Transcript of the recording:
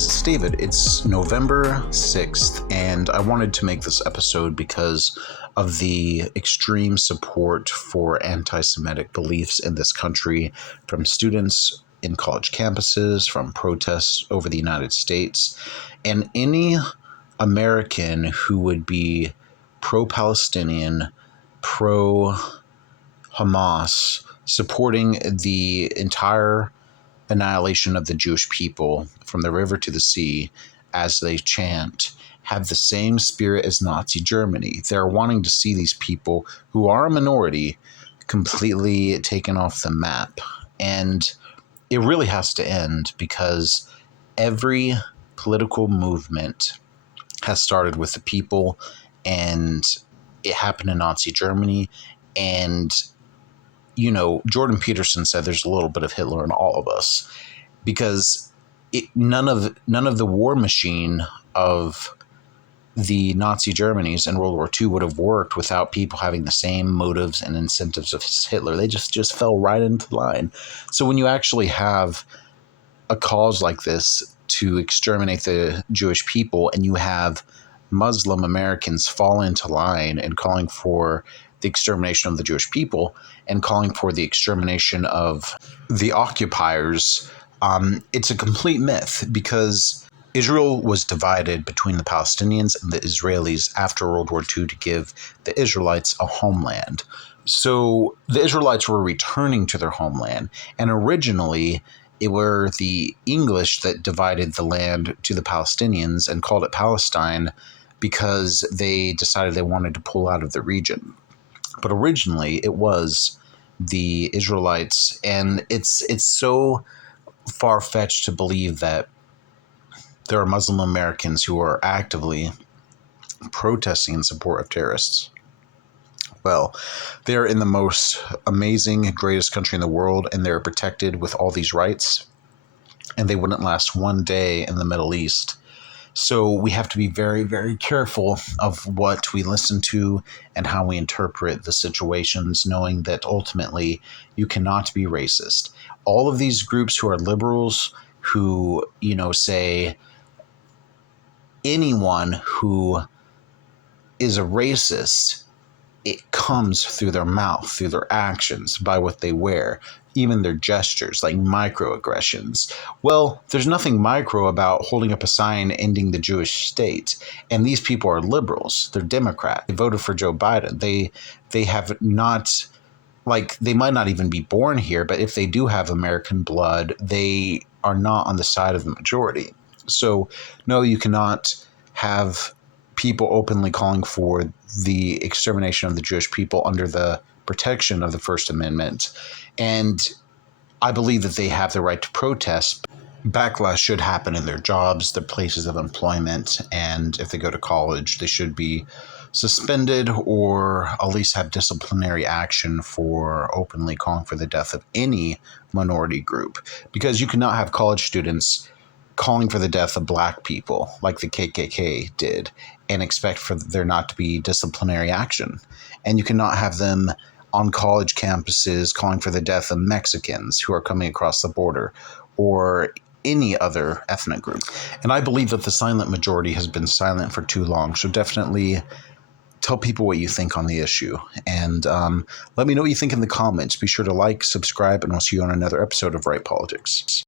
guys, it's David. It's November 6th, and I wanted to make this episode because of the extreme support for anti-Semitic beliefs in this country from students in college campuses, from protests over the United States, and any American who would be pro-Palestinian, pro-Hamas, supporting the entire annihilation of the Jewish people from the river to the sea as they chant, have the same spirit as Nazi Germany. They're wanting to see these people, who are a minority, completely taken off the map. And it really has to end, because every political movement has started with the people, and it happened in Nazi Germany. And Jordan Peterson said there's a little bit of Hitler in all of us, because none of the war machine of the Nazi Germanys in World War II would have worked without people having the same motives and incentives of Hitler. They just fell right into line. So when you actually have a cause like this to exterminate the Jewish people, and you have Muslim Americans fall into line and calling for the extermination of the Jewish people and calling for the extermination of the occupiers, it's a complete myth, because Israel was divided between the Palestinians and the Israelis after World War II to give the Israelites a homeland. So the Israelites were returning to their homeland, and originally it were the English that divided the land to the Palestinians and called it Palestine, because they decided they wanted to pull out of the region. But originally it was the Israelites, and it's so far-fetched to believe that there are Muslim Americans who are actively protesting in support of terrorists. Well, they're in the most amazing, greatest country in the world, and they're protected with all these rights, and they wouldn't last one day in the Middle East. So we have to be very, very careful of what we listen to and how we interpret the situations, knowing that ultimately you cannot be racist. All of these groups who are liberals, who, say anyone who is a racist, it comes through their mouth, through their actions, by what they wear, even their gestures, like microaggressions. Well, there's nothing micro about holding up a sign ending the Jewish state. And these people are liberals. They're Democrat. They voted for Joe Biden. They have not, they might not even be born here, but if they do have American blood, they are not on the side of the majority. So, no, you cannot have people openly calling for the extermination of the Jewish people under the protection of the First Amendment. And I believe that they have the right to protest. Backlash should happen in their jobs, their places of employment, and if they go to college, they should be suspended or at least have disciplinary action for openly calling for the death of any minority group. Because you cannot have college students calling for the death of black people like the KKK did and expect for there not to be disciplinary action. And you cannot have them on college campuses calling for the death of Mexicans who are coming across the border, or any other ethnic group. And I believe that the silent majority has been silent for too long. So definitely tell people what you think on the issue. And let me know what you think in the comments. Be sure to like, subscribe, and I'll see you on another episode of Right Politics.